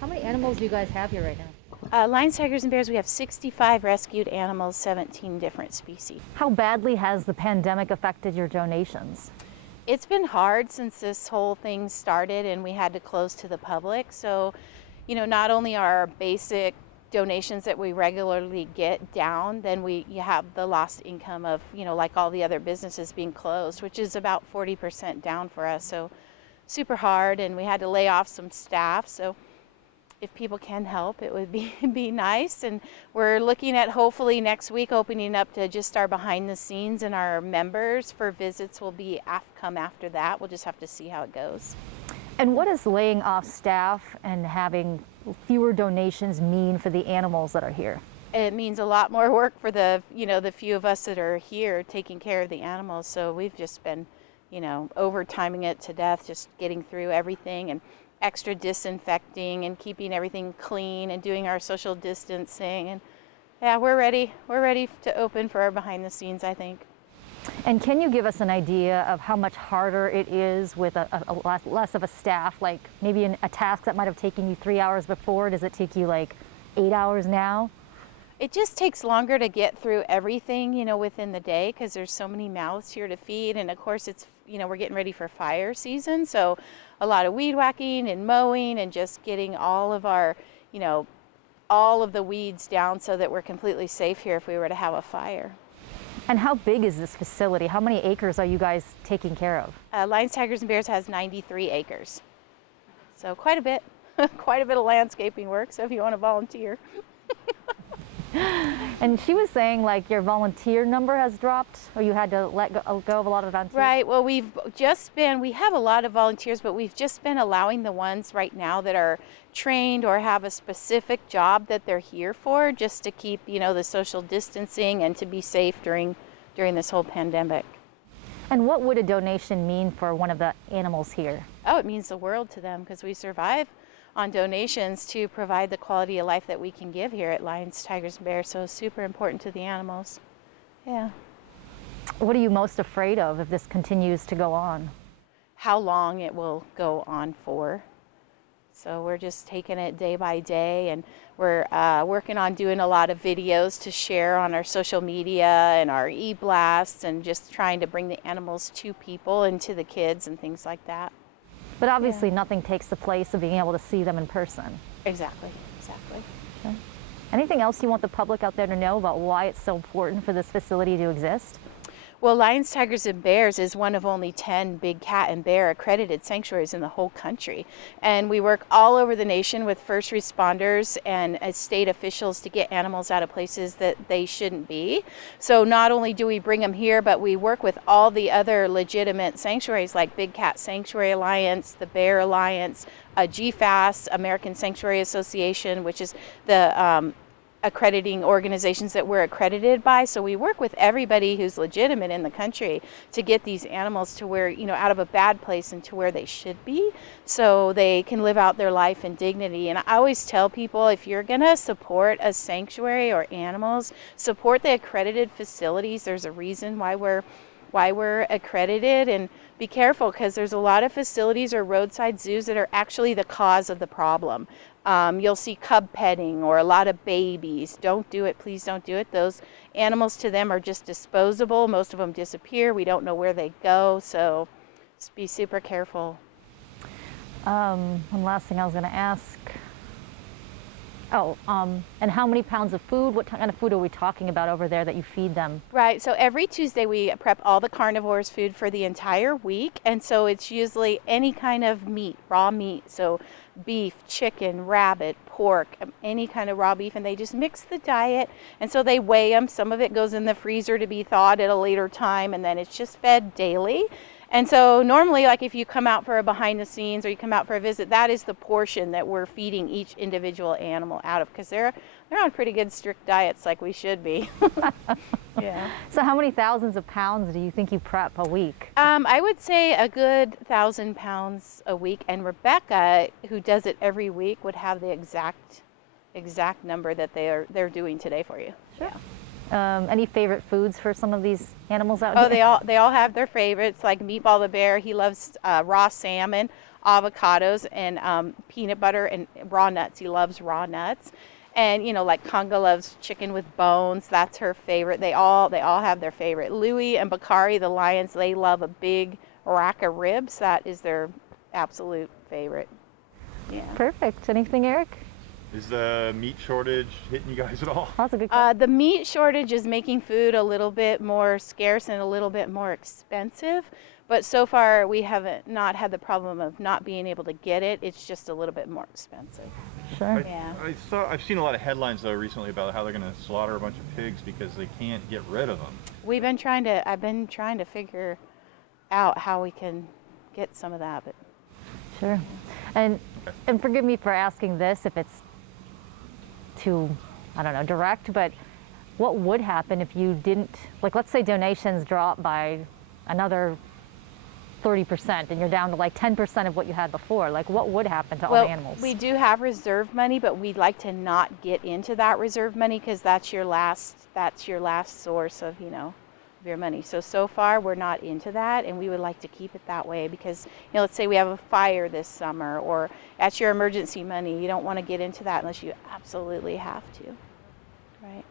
How many animals do you guys have here right now? Lions, tigers, and bears, we have 65 rescued animals, 17 different species. How badly has the pandemic affected your donations? It's been hard since this whole thing started and we had to close to the public. So, not only are our basic donations that we regularly get down, then you have the lost income of, like all the other businesses being closed, which is about 40% down for us. So super hard, and we had to lay off some staff. So if people can help, it would be nice. And we're looking at hopefully next week opening up to just our behind the scenes, and our members for visits will come after that. We'll just have to see how it goes. And what does laying off staff and having fewer donations mean for the animals that are here? It means a lot more work for the few of us that are here taking care of the animals. So we've just been, overtiming it to death, just getting through everything and extra disinfecting and keeping everything clean and doing our social distancing. And yeah, we're ready to open for our behind the scenes, I think. And can you give us an idea of how much harder it is with a lot less of a staff? Like maybe a task that might have taken you 3 hours before, does it take you like 8 hours now? It just takes longer to get through everything, within the day, because there's so many mouths here to feed. And of course it's, we're getting ready for fire season. So a lot of weed whacking and mowing and just getting all of our, all of the weeds down so that we're completely safe here if we were to have a fire. And how big is this facility? How many acres are you guys taking care of? Lions, Tigers, and Bears has 93 acres. So quite a bit, quite a bit of landscaping work. So if you want to volunteer. And she was saying like your volunteer number has dropped, or you had to let go of a lot of volunteers? Right, well we have a lot of volunteers, but we've just been allowing the ones right now that are trained or have a specific job that they're here for, just to keep, the social distancing and to be safe during this whole pandemic. And what would a donation mean for one of the animals here? Oh, it means the world to them, because we survive on donations to provide the quality of life that we can give here at Lions, Tigers, and Bears. So it's super important to the animals. Yeah. What are you most afraid of if this continues to go on? How long it will go on for. So we're just taking it day by day, and we're working on doing a lot of videos to share on our social media and our e-blasts, and just trying to bring the animals to people and to the kids and things like that. But obviously nothing takes the place of being able to see them in person. Exactly. Okay. Anything else you want the public out there to know about why it's so important for this facility to exist? Well, Lions, Tigers, and Bears is one of only 10 big cat and bear accredited sanctuaries in the whole country. And we work all over the nation with first responders and state officials to get animals out of places that they shouldn't be. So not only do we bring them here, but we work with all the other legitimate sanctuaries like Big Cat Sanctuary Alliance, the Bear Alliance, GFAS, American Sanctuary Association, which is the accrediting organizations that we're accredited by. So we work with everybody who's legitimate in the country to get these animals to where, out of a bad place and to where they should be, so they can live out their life in dignity. And I always tell people, if you're gonna support a sanctuary or animals, support the accredited facilities. There's a reason why we're accredited, and be careful, because there's a lot of facilities or roadside zoos that are actually the cause of the problem. You'll see cub petting or a lot of babies. Don't do it, please don't do it. Those animals to them are just disposable. Most of them disappear. We don't know where they go, so just be super careful. One last thing I was going to ask. And how many pounds of food, what kind of food are we talking about over there that you feed them? Right, so every Tuesday we prep all the carnivores' food for the entire week, and so it's usually any kind of meat, raw meat, so beef, chicken, rabbit, pork, any kind of raw beef, and they just mix the diet, and so they weigh them. Some of it goes in the freezer to be thawed at a later time, and then it's just fed daily. And so normally, like if you come out for a behind the scenes or you come out for a visit, that is the portion that we're feeding each individual animal out of, because they're on pretty good strict diets like we should be. Yeah. So how many thousands of pounds do you think you prep a week? I would say a good 1,000 pounds a week, and Rebecca, who does it every week, would have the exact number that they're doing today for you. Sure. Any favorite foods for some of these animals out here? Oh, they all have their favorites, like Meatball the bear. He loves raw salmon. avocados and peanut butter and raw nuts. He loves raw nuts. And like Conga loves chicken with bones. That's her favorite. They all have their favorite. Louie and Bakari, the lions, they love a big rack of ribs. That is their absolute favorite. Yeah. Perfect. Anything, Eric? Is the meat shortage hitting you guys at all? That's a good question. The meat shortage is making food a little bit more scarce and a little bit more expensive. But so far, we haven't not had the problem of not being able to get it. It's just a little bit more expensive. Sure. Yeah. I've seen a lot of headlines though recently about how they're going to slaughter a bunch of pigs because they can't get rid of them. I've been trying to figure out how we can get some of that, but Sure. And forgive me for asking this if it's too, I don't know, direct, but what would happen if you didn't, like let's say donations drop by another 30% and you're down to like 10% of what you had before? Like what would happen to all the animals? we do have reserve money, but we'd like to not get into that reserve money because that's your last source of of your money. So far we're not into that, and we would like to keep it that way because let's say we have a fire this summer, or that's your emergency money. You don't want to get into that unless you absolutely have to, right?